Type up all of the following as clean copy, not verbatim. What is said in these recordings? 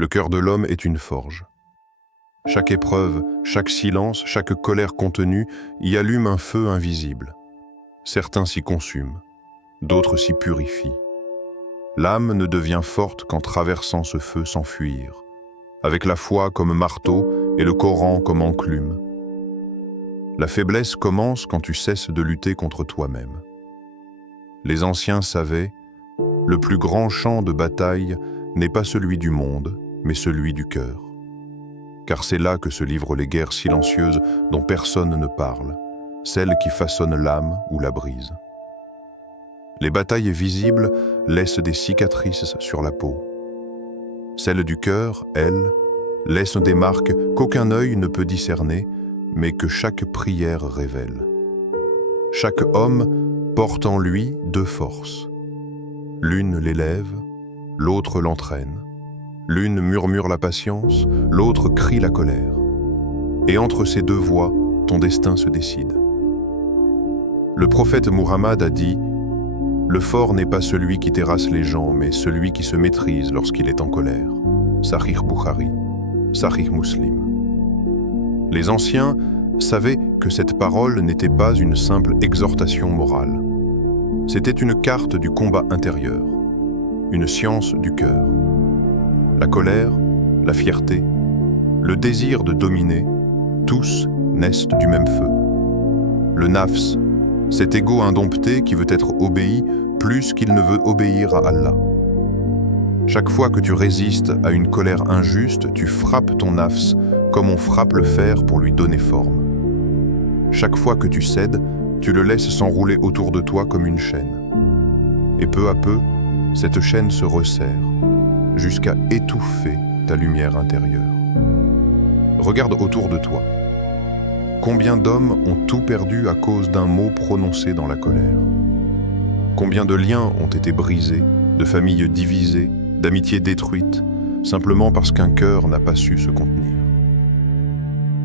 Le cœur de l'homme est une forge. Chaque épreuve, chaque silence, chaque colère contenue y allume un feu invisible. Certains s'y consument, d'autres s'y purifient. L'âme ne devient forte qu'en traversant ce feu sans fuir, avec la foi comme marteau et le Coran comme enclume. La faiblesse commence quand tu cesses de lutter contre toi-même. Les anciens savaient, le plus grand champ de bataille n'est pas celui du monde, mais celui du cœur. Car c'est là que se livrent les guerres silencieuses dont personne ne parle, celles qui façonnent l'âme ou la brisent. Les batailles visibles laissent des cicatrices sur la peau. Celles du cœur, elles, laissent des marques qu'aucun œil ne peut discerner, mais que chaque prière révèle. Chaque homme porte en lui deux forces. L'une l'élève, l'autre l'entraîne. L'une murmure la patience, l'autre crie la colère. Et entre ces deux voix, ton destin se décide. Le prophète Muhammad a dit « Le fort n'est pas celui qui terrasse les gens, mais celui qui se maîtrise lorsqu'il est en colère. » Sahih Bukhari, Sahih Muslim. Les anciens savaient que cette parole n'était pas une simple exhortation morale. C'était une carte du combat intérieur, une science du cœur. La colère, la fierté, le désir de dominer, tous naissent du même feu. Le nafs, cet ego indompté qui veut être obéi plus qu'il ne veut obéir à Allah. Chaque fois que tu résistes à une colère injuste, tu frappes ton nafs comme on frappe le fer pour lui donner forme. Chaque fois que tu cèdes, tu le laisses s'enrouler autour de toi comme une chaîne. Et peu à peu, cette chaîne se resserre, jusqu'à étouffer ta lumière intérieure. Regarde autour de toi. Combien d'hommes ont tout perdu à cause d'un mot prononcé dans la colère? Combien de liens ont été brisés, de familles divisées, d'amitiés détruites, simplement parce qu'un cœur n'a pas su se contenir?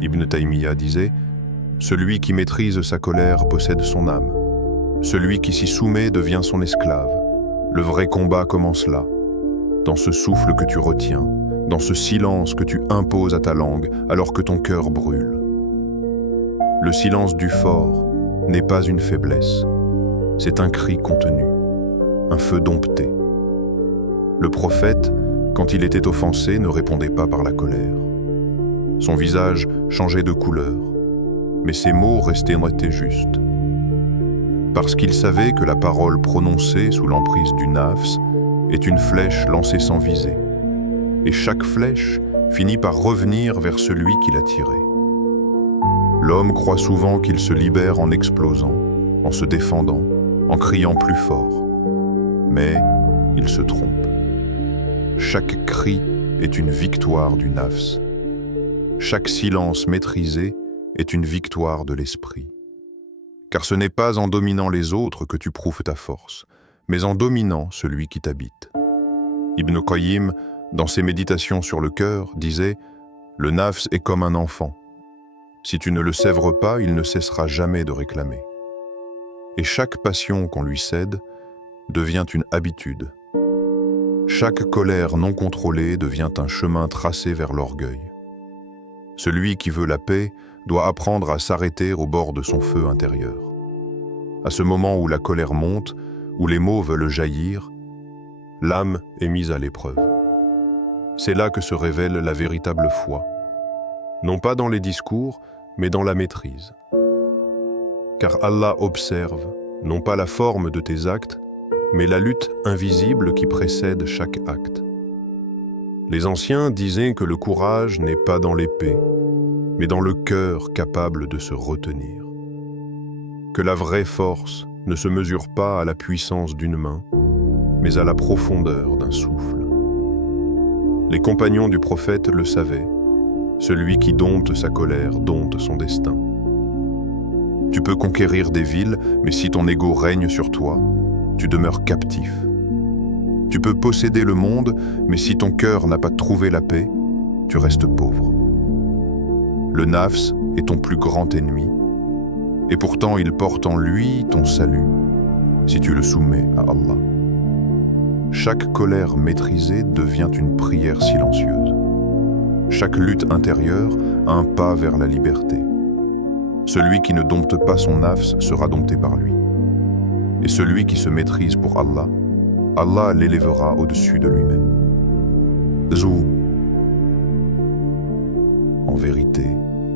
Ibn Taymiyyah disait « Celui qui maîtrise sa colère possède son âme. Celui qui s'y soumet devient son esclave. Le vrai combat commence là, dans ce souffle que tu retiens, dans ce silence que tu imposes à ta langue alors que ton cœur brûle. Le silence du fort n'est pas une faiblesse, c'est un cri contenu, un feu dompté. Le prophète, quand il était offensé, ne répondait pas par la colère. Son visage changeait de couleur, mais ses mots restaient justes. Parce qu'il savait que la parole prononcée sous l'emprise du nafs est une flèche lancée sans visée, et chaque flèche finit par revenir vers celui qui l'a tirée. L'homme croit souvent qu'il se libère en explosant, en se défendant, en criant plus fort. Mais il se trompe. Chaque cri est une victoire du nafs. Chaque silence maîtrisé est une victoire de l'esprit. Car ce n'est pas en dominant les autres que tu prouves ta force, mais en dominant celui qui t'habite. Ibn Qayyim, dans ses méditations sur le cœur, disait « Le nafs est comme un enfant. Si tu ne le sèvres pas, il ne cessera jamais de réclamer. Et chaque passion qu'on lui cède devient une habitude. Chaque colère non contrôlée devient un chemin tracé vers l'orgueil. Celui qui veut la paix doit apprendre à s'arrêter au bord de son feu intérieur. À ce moment où la colère monte, où les mots veulent jaillir, l'âme est mise à l'épreuve. C'est là que se révèle la véritable foi. Non pas dans les discours, mais dans la maîtrise. Car Allah observe, non pas la forme de tes actes, mais la lutte invisible qui précède chaque acte. Les anciens disaient que le courage n'est pas dans l'épée, mais dans le cœur capable de se retenir. Que la vraie force ne se mesure pas à la puissance d'une main, mais à la profondeur d'un souffle. Les compagnons du prophète le savaient. Celui qui dompte sa colère dompte son destin. Tu peux conquérir des villes, mais si ton ego règne sur toi, tu demeures captif. Tu peux posséder le monde, mais si ton cœur n'a pas trouvé la paix, tu restes pauvre. Le nafs est ton plus grand ennemi, et pourtant il porte en lui ton salut, si tu le soumets à Allah. Chaque colère maîtrisée devient une prière silencieuse. Chaque lutte intérieure, un pas vers la liberté. Celui qui ne dompte pas son nafs sera dompté par lui. Et celui qui se maîtrise pour Allah, Allah l'élèvera au-dessus de lui-même. Zou. En vérité,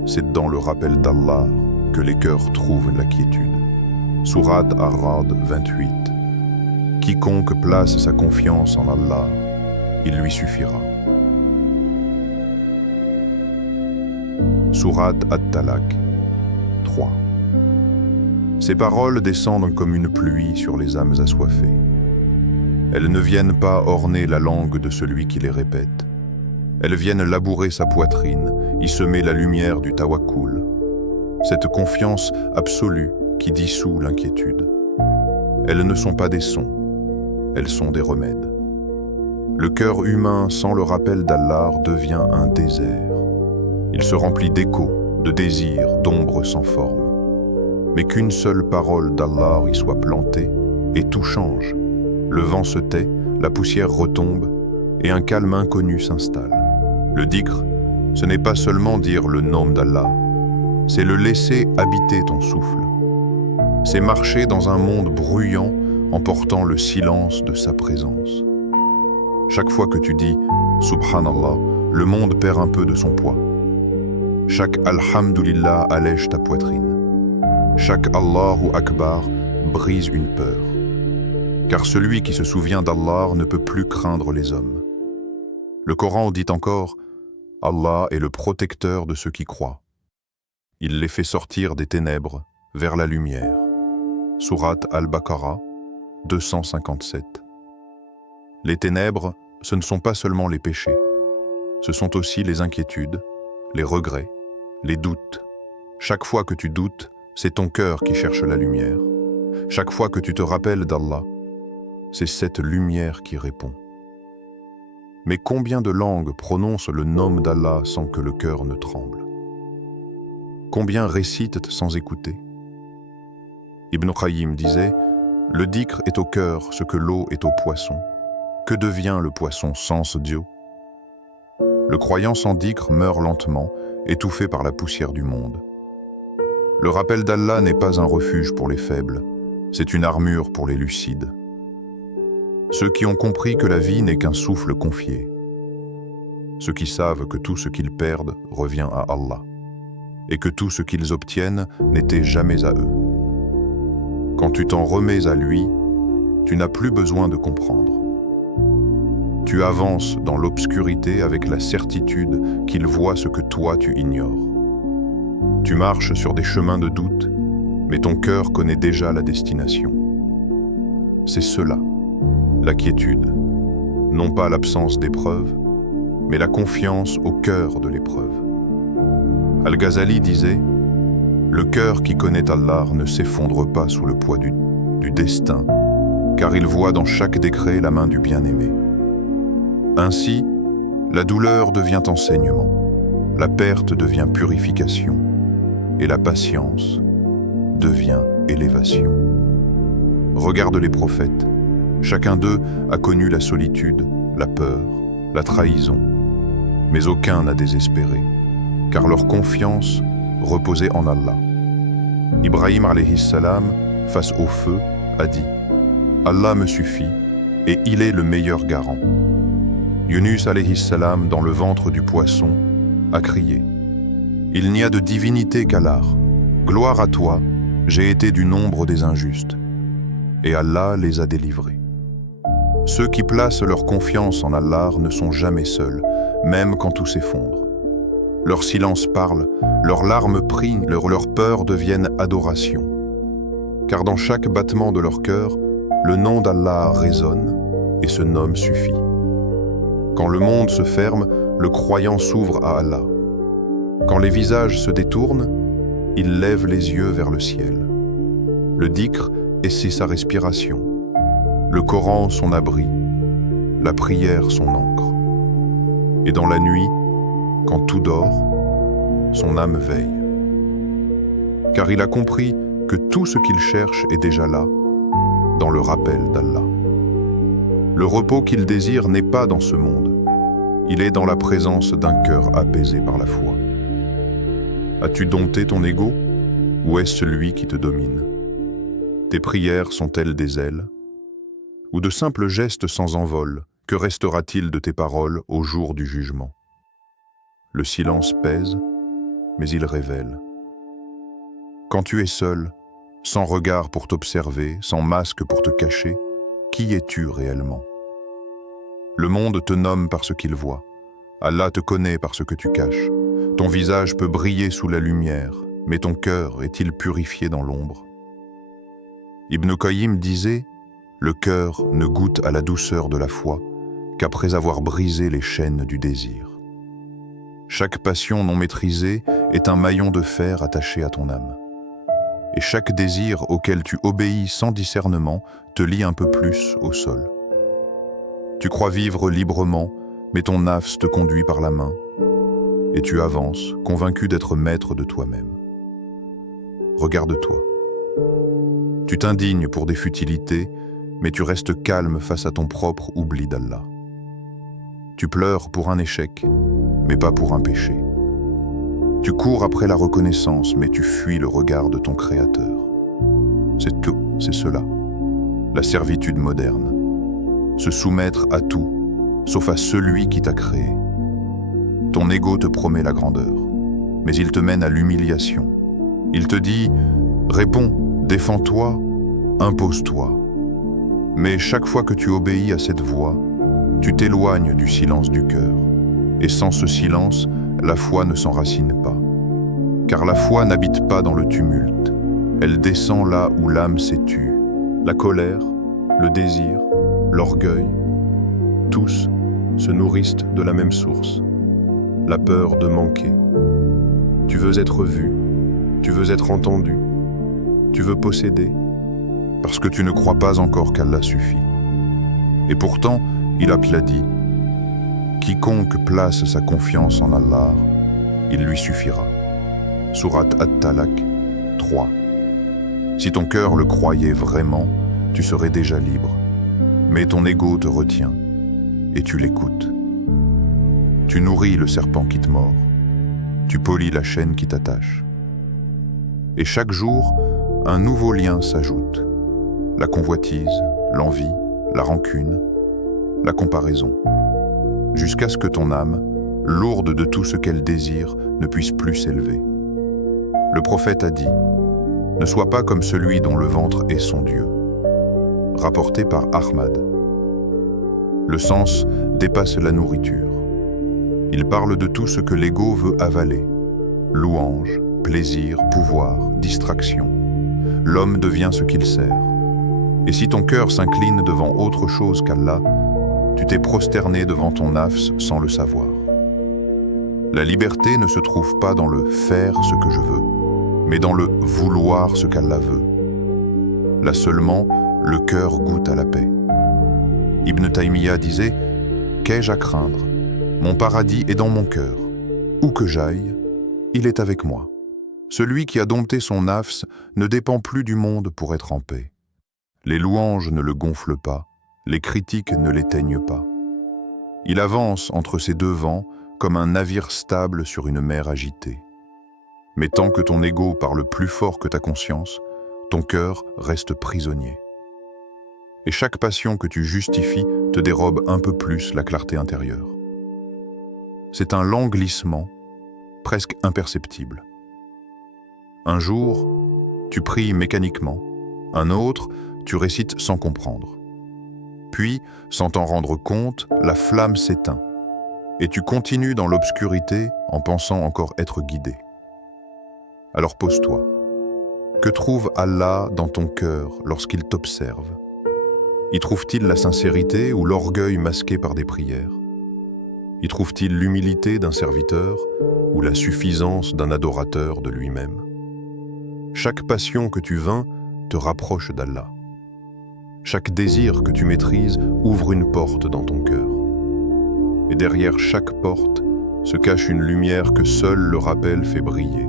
c'est dans le rappel d'Allah que les cœurs trouvent la quiétude. Sourate Ar-Ra'd 28. Quiconque place sa confiance en Allah, il lui suffira. Sourate At-Talaq 3. Ces paroles descendent comme une pluie sur les âmes assoiffées. Elles ne viennent pas orner la langue de celui qui les répète. Elles viennent labourer sa poitrine, y semer la lumière du tawakkul, cette confiance absolue qui dissout l'inquiétude. Elles ne sont pas des sons, elles sont des remèdes. Le cœur humain sans le rappel d'Allah devient un désert. Il se remplit d'échos, de désirs, d'ombres sans forme. Mais qu'une seule parole d'Allah y soit plantée, et tout change. Le vent se tait, la poussière retombe, et un calme inconnu s'installe. Le dhikr, ce n'est pas seulement dire le nom d'Allah, c'est le laisser habiter ton souffle. C'est marcher dans un monde bruyant en portant le silence de sa présence. Chaque fois que tu dis « Subhanallah », le monde perd un peu de son poids. Chaque « Alhamdulillah » allège ta poitrine. Chaque « Allahu Akbar » brise une peur. Car celui qui se souvient d'Allah ne peut plus craindre les hommes. Le Coran dit encore « Allah est le protecteur de ceux qui croient. Il les fait sortir des ténèbres vers la lumière. » Sourate Al-Baqarah 257. Les ténèbres, ce ne sont pas seulement les péchés. Ce sont aussi les inquiétudes, les regrets, les doutes. Chaque fois que tu doutes, c'est ton cœur qui cherche la lumière. Chaque fois que tu te rappelles d'Allah, c'est cette lumière qui répond. Mais combien de langues prononcent le nom d'Allah sans que le cœur ne tremble? Combien récitent sans écouter? Ibn Qayyim disait « Le dhikr est au cœur ce que l'eau est au poisson. Que devient le poisson sans ce Dieu ?» Le croyant sans dhikr meurt lentement, étouffé par la poussière du monde. Le rappel d'Allah n'est pas un refuge pour les faibles, c'est une armure pour les lucides. Ceux qui ont compris que la vie n'est qu'un souffle confié. Ceux qui savent que tout ce qu'ils perdent revient à Allah, et que tout ce qu'ils obtiennent n'était jamais à eux. Quand tu t'en remets à lui, tu n'as plus besoin de comprendre. Tu avances dans l'obscurité avec la certitude qu'il voit ce que toi tu ignores. Tu marches sur des chemins de doute, mais ton cœur connaît déjà la destination. C'est cela, la quiétude, non pas l'absence d'épreuve, mais la confiance au cœur de l'épreuve. Al-Ghazali disait « Le cœur qui connaît Allah ne s'effondre pas sous le poids du destin, car il voit dans chaque décret la main du bien-aimé. » Ainsi, la douleur devient enseignement, la perte devient purification, et la patience devient élévation. Regarde les prophètes, chacun d'eux a connu la solitude, la peur, la trahison, mais aucun n'a désespéré, car leur confiance reposait en Allah. Ibrahim alayhi salam, face au feu, a dit « Allah me suffit et il est le meilleur garant. » Yunus alayhi salam, dans le ventre du poisson, a crié « Il n'y a de divinité qu'Allah. Gloire à toi, j'ai été du nombre des injustes. » Et Allah les a délivrés. Ceux qui placent leur confiance en Allah ne sont jamais seuls, même quand tout s'effondre. Leur silence parle, leurs larmes prient, leurs peurs deviennent adoration. Car dans chaque battement de leur cœur, le nom d'Allah résonne et ce nom suffit. Quand le monde se ferme, le croyant s'ouvre à Allah. Quand les visages se détournent, il lève les yeux vers le ciel. Le dhikr essaie sa respiration, le Coran son abri, la prière son ancre. Et dans la nuit, quand tout dort, son âme veille. Car il a compris que tout ce qu'il cherche est déjà là, dans le rappel d'Allah. Le repos qu'il désire n'est pas dans ce monde. Il est dans la présence d'un cœur apaisé par la foi. As-tu dompté ton ego, ou est-ce celui qui te domine? Tes prières sont-elles des ailes? Ou de simples gestes sans envol? Que restera-t-il de tes paroles au jour du jugement? Le silence pèse, mais il révèle. Quand tu es seul, sans regard pour t'observer, sans masque pour te cacher, qui es-tu réellement? Le monde te nomme par ce qu'il voit. Allah te connaît par ce que tu caches. Ton visage peut briller sous la lumière, mais ton cœur est-il purifié dans l'ombre? Ibn Qayyim disait « Le cœur ne goûte à la douceur de la foi qu'après avoir brisé les chaînes du désir. » Chaque passion non maîtrisée est un maillon de fer attaché à ton âme. Et chaque désir auquel tu obéis sans discernement te lie un peu plus au sol. Tu crois vivre librement, mais ton nafs te conduit par la main, et tu avances, convaincu d'être maître de toi-même. Regarde-toi. Tu t'indignes pour des futilités, mais tu restes calme face à ton propre oubli d'Allah. Tu pleures pour un échec, mais pas pour un péché. Tu cours après la reconnaissance, mais tu fuis le regard de ton Créateur. C'est tout, c'est cela, la servitude moderne. Se soumettre à tout, sauf à celui qui t'a créé. Ton ego te promet la grandeur, mais il te mène à l'humiliation. Il te dit « Réponds, défends-toi, impose-toi ». Mais chaque fois que tu obéis à cette voix, tu t'éloignes du silence du cœur. Et sans ce silence, la foi ne s'enracine pas. Car la foi n'habite pas dans le tumulte. Elle descend là où l'âme s'est tue. La colère, le désir, l'orgueil, tous se nourrissent de la même source. La peur de manquer. Tu veux être vu, tu veux être entendu, tu veux posséder, parce que tu ne crois pas encore qu'Allah suffit. Et pourtant, il a dit « Quiconque place sa confiance en Allah, il lui suffira. » Sourate At-Talaq 3. Si ton cœur le croyait vraiment, tu serais déjà libre. Mais ton ego te retient, et tu l'écoutes. Tu nourris le serpent qui te mord. Tu polis la chaîne qui t'attache. Et chaque jour, un nouveau lien s'ajoute. La convoitise, l'envie, la rancune, la comparaison. Jusqu'à ce que ton âme, lourde de tout ce qu'elle désire, ne puisse plus s'élever. Le prophète a dit « Ne sois pas comme celui dont le ventre est son Dieu ». Rapporté par Ahmad. Le sens dépasse la nourriture. Il parle de tout ce que l'ego veut avaler. Louange, plaisir, pouvoir, distraction. L'homme devient ce qu'il sert. Et si ton cœur s'incline devant autre chose qu'Allah, tu t'es prosterné devant ton nafs sans le savoir. La liberté ne se trouve pas dans le « faire ce que je veux », mais dans le « vouloir ce qu'Allah veut ». Là seulement, le cœur goûte à la paix. Ibn Taymiyyah disait « Qu'ai-je à craindre? Mon paradis est dans mon cœur. Où que j'aille, il est avec moi. Celui qui a dompté son nafs ne dépend plus du monde pour être en paix. Les louanges ne le gonflent pas, les critiques ne l'éteignent pas. Il avance entre ces deux vents comme un navire stable sur une mer agitée. Mais tant que ton ego parle plus fort que ta conscience, ton cœur reste prisonnier. Et chaque passion que tu justifies te dérobe un peu plus la clarté intérieure. C'est un lent glissement, presque imperceptible. Un jour, tu pries mécaniquement, un autre, tu récites sans comprendre. Puis, sans t'en rendre compte, la flamme s'éteint, et tu continues dans l'obscurité en pensant encore être guidé. Alors pose-toi, que trouve Allah dans ton cœur lorsqu'il t'observe? Y trouve-t-il la sincérité ou l'orgueil masqué par des prières? Y trouve-t-il l'humilité d'un serviteur ou la suffisance d'un adorateur de lui-même? Chaque passion que tu vains te rapproche d'Allah. Chaque désir que tu maîtrises ouvre une porte dans ton cœur. Et derrière chaque porte se cache une lumière que seul le rappel fait briller.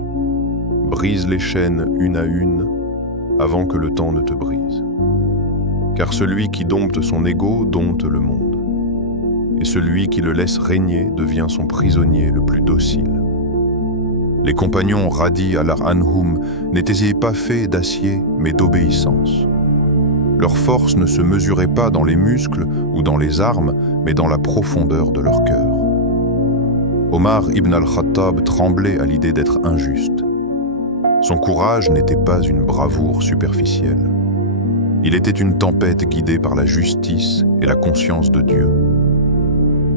Brise les chaînes une à une avant que le temps ne te brise. Car celui qui dompte son ego dompte le monde. Et celui qui le laisse régner devient son prisonnier le plus docile. Les compagnons radi-Allahu anhum n'étaient pas faits d'acier, mais d'obéissance. Leur force ne se mesurait pas dans les muscles ou dans les armes, mais dans la profondeur de leur cœur. Omar ibn al-Khattab tremblait à l'idée d'être injuste. Son courage n'était pas une bravoure superficielle. Il était une tempête guidée par la justice et la conscience de Dieu.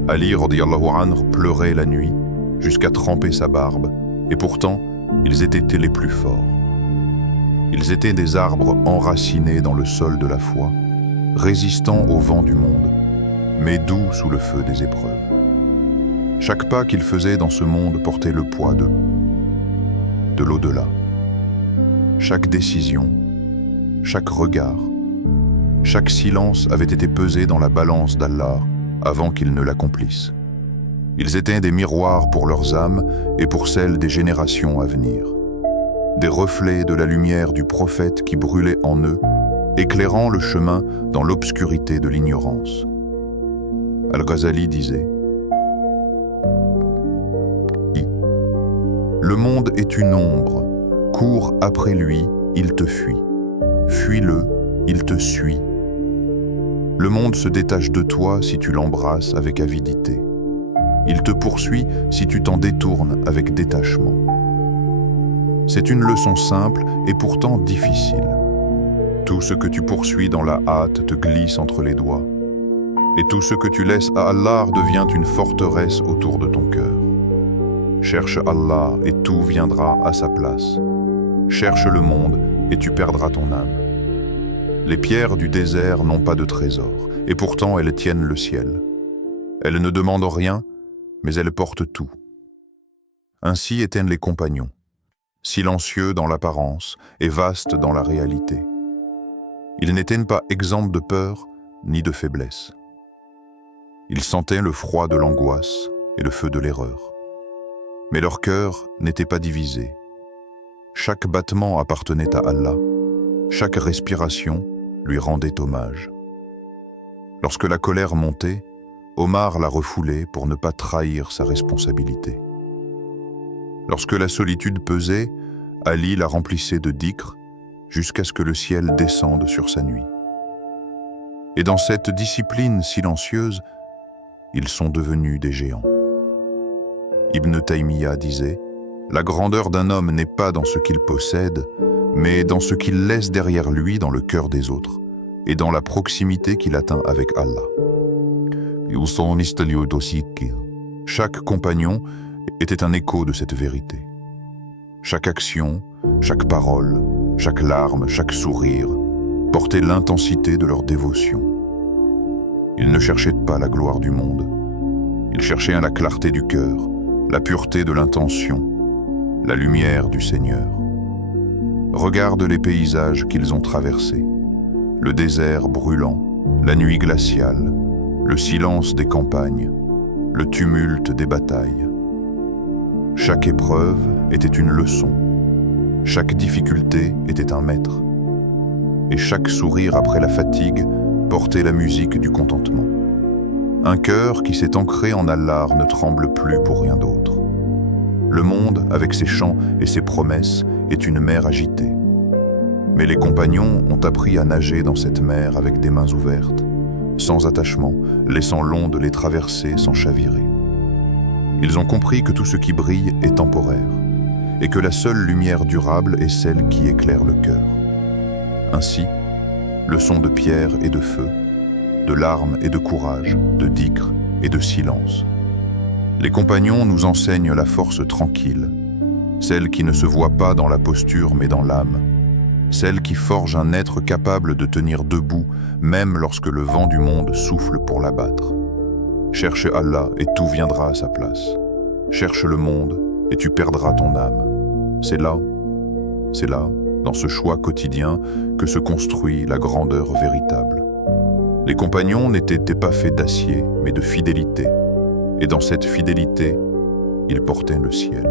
Ali radiyallahu anhu pleurait la nuit jusqu'à tremper sa barbe, et pourtant, ils étaient les plus forts. Ils étaient des arbres enracinés dans le sol de la foi, résistants au vent du monde, mais doux sous le feu des épreuves. Chaque pas qu'ils faisaient dans ce monde portait le poids de l'au-delà. Chaque décision, chaque regard, chaque silence avait été pesé dans la balance d'Allah avant qu'ils ne l'accomplissent. Ils étaient des miroirs pour leurs âmes et pour celles des générations à venir. Des reflets de la lumière du prophète qui brûlait en eux, éclairant le chemin dans l'obscurité de l'ignorance. Al-Ghazali disait : « Le monde est une ombre, cours après lui, il te fuit. Fuis-le, il te suit. Le monde se détache de toi si tu l'embrasses avec avidité. Il te poursuit si tu t'en détournes avec détachement. » C'est une leçon simple et pourtant difficile. Tout ce que tu poursuis dans la hâte te glisse entre les doigts. Et tout ce que tu laisses à Allah devient une forteresse autour de ton cœur. Cherche Allah et tout viendra à sa place. Cherche le monde et tu perdras ton âme. Les pierres du désert n'ont pas de trésor, et pourtant elles tiennent le ciel. Elles ne demandent rien, mais elles portent tout. Ainsi étaient les compagnons, silencieux dans l'apparence et vastes dans la réalité. Ils n'étaient pas exempts de peur ni de faiblesse. Ils sentaient le froid de l'angoisse et le feu de l'erreur. Mais leur cœur n'était pas divisé. Chaque battement appartenait à Allah. Chaque respiration lui rendait hommage. Lorsque la colère montait, Omar la refoulait pour ne pas trahir sa responsabilité. Lorsque la solitude pesait, Ali la remplissait de dhikr jusqu'à ce que le ciel descende sur sa nuit. Et dans cette discipline silencieuse, ils sont devenus des géants. Ibn Taymiyyah disait : « La grandeur d'un homme n'est pas dans ce qu'il possède, mais dans ce qu'il laisse derrière lui dans le cœur des autres et dans la proximité qu'il atteint avec Allah. » Chaque compagnon était un écho de cette vérité. Chaque action, chaque parole, chaque larme, chaque sourire portait l'intensité de leur dévotion. Ils ne cherchaient pas la gloire du monde. Ils cherchaient la clarté du cœur, la pureté de l'intention, la lumière du Seigneur. Regarde les paysages qu'ils ont traversés, le désert brûlant, la nuit glaciale, le silence des campagnes, le tumulte des batailles. Chaque épreuve était une leçon, chaque difficulté était un maître, et chaque sourire après la fatigue portait la musique du contentement. Un cœur qui s'est ancré en Allah ne tremble plus pour rien d'autre. Le monde, avec ses chants et ses promesses, est une mer agitée. Mais les compagnons ont appris à nager dans cette mer avec des mains ouvertes, sans attachement, laissant l'onde les traverser sans chavirer. Ils ont compris que tout ce qui brille est temporaire, et que la seule lumière durable est celle qui éclaire le cœur. Ainsi, leçons de pierre et de feu, de larmes et de courage, de dhikr et de silence. Les compagnons nous enseignent la force tranquille, celle qui ne se voit pas dans la posture mais dans l'âme, celle qui forge un être capable de tenir debout même lorsque le vent du monde souffle pour l'abattre. Cherche Allah et tout viendra à sa place. Cherche le monde et tu perdras ton âme. C'est là, dans ce choix quotidien, que se construit la grandeur véritable. Les compagnons n'étaient pas faits d'acier, mais de fidélité. Et dans cette fidélité, ils portaient le ciel.